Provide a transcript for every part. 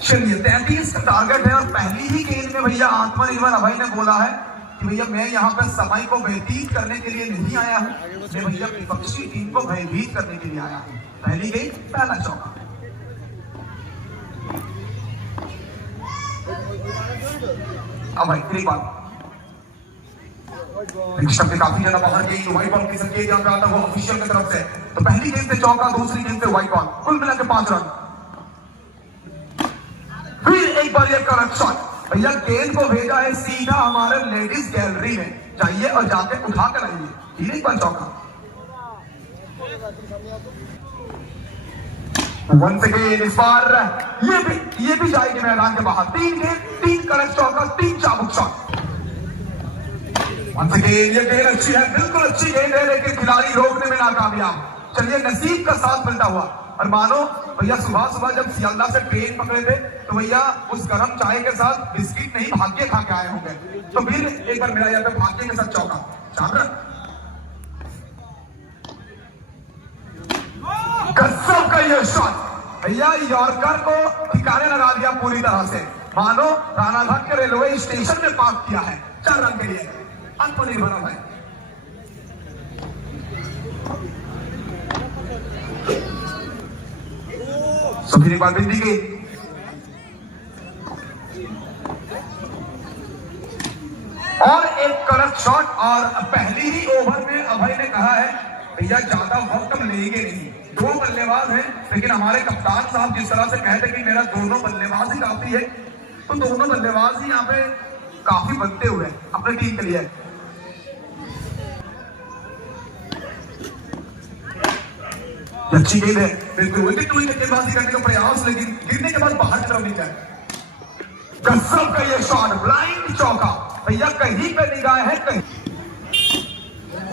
चलिए 33 का टारगेट है और पहली ही गेंद में भैया आत्मनिर्भर अभय ने बोला है कि भैया मैं यहाँ पर समय को व्यतीत करने के लिए नहीं आया हूँ, मैं भैया विपक्षी टीम को भयभीत करने के लिए आया हूँ। पहली गेंद पहला चौका। अब भाई एक बार शब्द काफी ज्यादा बाहर गई, व्हाइट बॉल की संकेत यहाँ पे आता हुआ ऑफिशियल की तरफ से। तो पहली गेंद पे चौका, दूसरी गेंद पे व्हाइट बॉल, कुल मिला के 5 रन। फिर एक बार ये करेक्ट शॉट, भैया गेंद को भेजा है सीधा हमारे लेडीज गैलरी में, जाइए और जाके उठा कर आइए। फिर एक बार चौका। वंस अगेन इस बार ये भी जाएगी मैदान के बाहर। 3 गेंद 3 करेक्ट चौका, 3 चाबुक शॉट। वंस अगेन ये गेंद अच्छी है, बिल्कुल अच्छी गेंद है, लेकिन खिलाड़ी रोकने में नाकामयाब। चलिए नसीब का साथ मिलता हुआ। और मानो भैया सुबह सुबह जब सियालदा से ट्रेन पकड़े थे तो भैया उस गरम चाय के साथ बिस्किट नहीं भाग्य खा के आए होंगे। तो फिर एक बार मिला जाता है भाग्य के साथ चौका। 4 रन। गजब का ये शॉट, भैया यॉर्कर को ठिकाने लगा दिया पूरी तरह से, मानो रानाघाट के रेलवे स्टेशन में पार्क किया है। 4 रन के लिए आत्मनिर्भर अभय। सुखी बात बिंदी की और एक करेक्ट शॉट। और पहली ही ओवर में अभय ने कहा है भैया ज्यादा वक्त हम लेंगे नहीं, 2 बल्लेबाज हैं, लेकिन हमारे कप्तान साहब जिस तरह से कहते कि मेरा दोनों बल्लेबाज ही काफी है, तो दोनों बल्लेबाज ही यहाँ पे काफी बनते हुए अपनी टीम के लिए। अच्छी गेंद है, बिल्कुल विकेट टूई गेंदबाजी करने का प्रयास, लेकिन गिरने के बाद बाहर की तरफ नहीं जाए। गजब का ये शॉट, ब्लाइंड चौका, भैया कहीं पे निगाह है कहीं।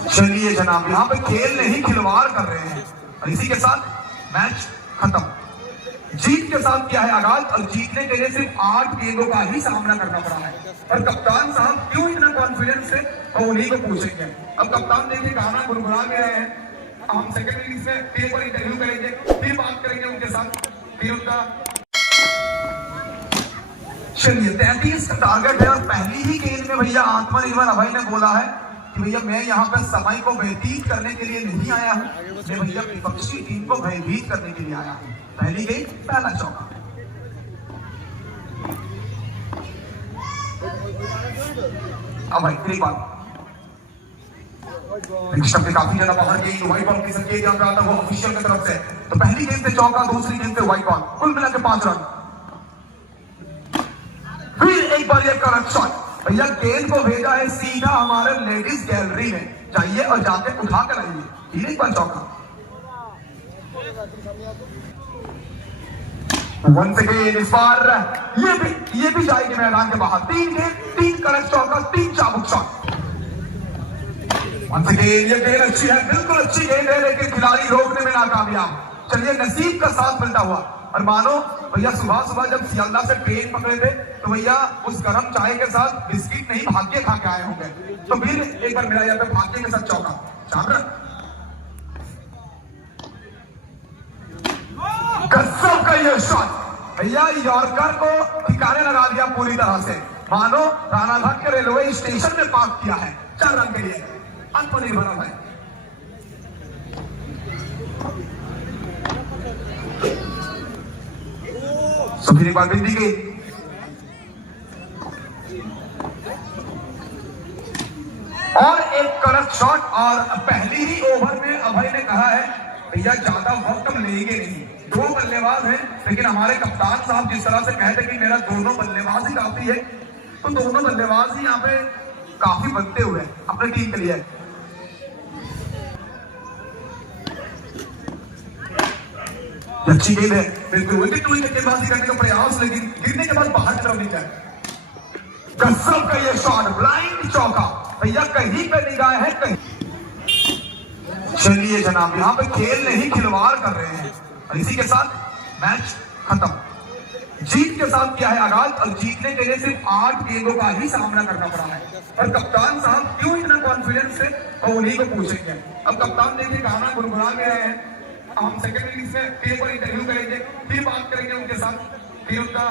चलिए जनाब यहाँ पे खेल नहीं खिलवाड़ कर रहे हैं और इसी के साथ मैच खत्म। जीत के साथ किया है आगाज और जीतने के लिए सिर्फ 8 गेंदों का ही सामना करना पड़ा है। और कप्तान साहब क्यों इतना कॉन्फिडेंस से, और उन्हीं को पूछेंगे। अब कप्तान देखिए गाना गुनगुना भी रहे हैं, हम सेकंड इनिंग्स में फिर पर इंटरव्यू करेंगे, फिर बात करेंगे उनके साथ, फिर उनका। चलिए 33 का टारगेट है और पहली ही गेंद में भैया आत्मनिर्भर अभय ने बोला है कि भैया मैं यहाँ पर समय को व्यतीत करने के लिए नहीं आया हूँ, मैं भैया विपक्षी टीम को भयभीत करने के लिए आया हूँ। पहली गेंद पहला चौका। अब भाई एक बार शब्द काफी ज्यादा बाहर गई, व्हाइट बॉल की संकेत यहाँ पे आता हुआ ऑफिशियल की तरफ से। तो पहली गेंद पे चौका, दूसरी गेंद पे व्हाइट बॉल, कुल मिला के 5 रन। फिर एक बार ये करेक्ट शॉट, भैया गेंद को भेजा है सीधा हमारे लेडीज गैलरी में, जाइए और जाके उठा कर आइए। फिर एक बार चौका। वंस अगेन इस बार ये भी जाएगी मैदान के बाहर। 3 गेंद 3 करेक्ट चौका, 3 चाबुक शॉट। वंस अगेन ये गेंद अच्छी है, बिल्कुल अच्छी गेंद है, लेकिन खिलाड़ी रोकने में नाकामयाब। चलिए नसीब का साथ मिलता हुआ। और मानो भैया सुबह सुबह जब सियालदा से ट्रेन पकड़े थे तो भैया उस गरम चाय के साथ बिस्किट नहीं भाग्य खा के आए होंगे। तो फिर एक बार मिला जाता है भाग्य के साथ चौका। 4 रन। गजब का ये शॉट, भैया यॉर्कर को ठिकाने लगा दिया पूरी तरह से, मानो रानाघाट के रेलवे स्टेशन में पार्क किया है। 4 रन के लिए आत्मनिर्भर अभय। सुखी बात बिंदी की और एक करेक्ट शॉट। और पहली ही ओवर में अभय ने कहा है भैया ज्यादा वक्त हम लेंगे नहीं, 2 बल्लेबाज हैं, लेकिन हमारे कप्तान साहब जिस तरह से कहते कि मेरा दोनों बल्लेबाज ही काफी है, तो दोनों बल्लेबाज ही यहाँ पे काफी बनते हुए अपनी टीम के लिए। अच्छी गेंद है, बिल्कुल विकेट टूई गेंदबाजी करने का प्रयास, लेकिन गिरने के बाद बाहर की तरफ नहीं जाए। गजब का ये शॉट, ब्लाइंड चौका, भैया कहीं पे निगाह है कहीं। चलिए जनाब यहाँ पे खेल नहीं खिलवाड़ कर रहे हैं और इसी के साथ मैच खत्म। जीत के साथ किया है आगाज और जीतने के लिए सिर्फ 8 गेंदों का ही सामना करना पड़ा है। और कप्तान साहब क्यों इतना कॉन्फिडेंस से, और उन्हीं को पूछेंगे। अब कप्तान देखिए गाना गुनगुना भी रहे हैं, हम सेकेंड इनिंग्स में फिर एक बार इंटरव्यू करेंगे, फिर बात करेंगे उनके साथ, फिर उनका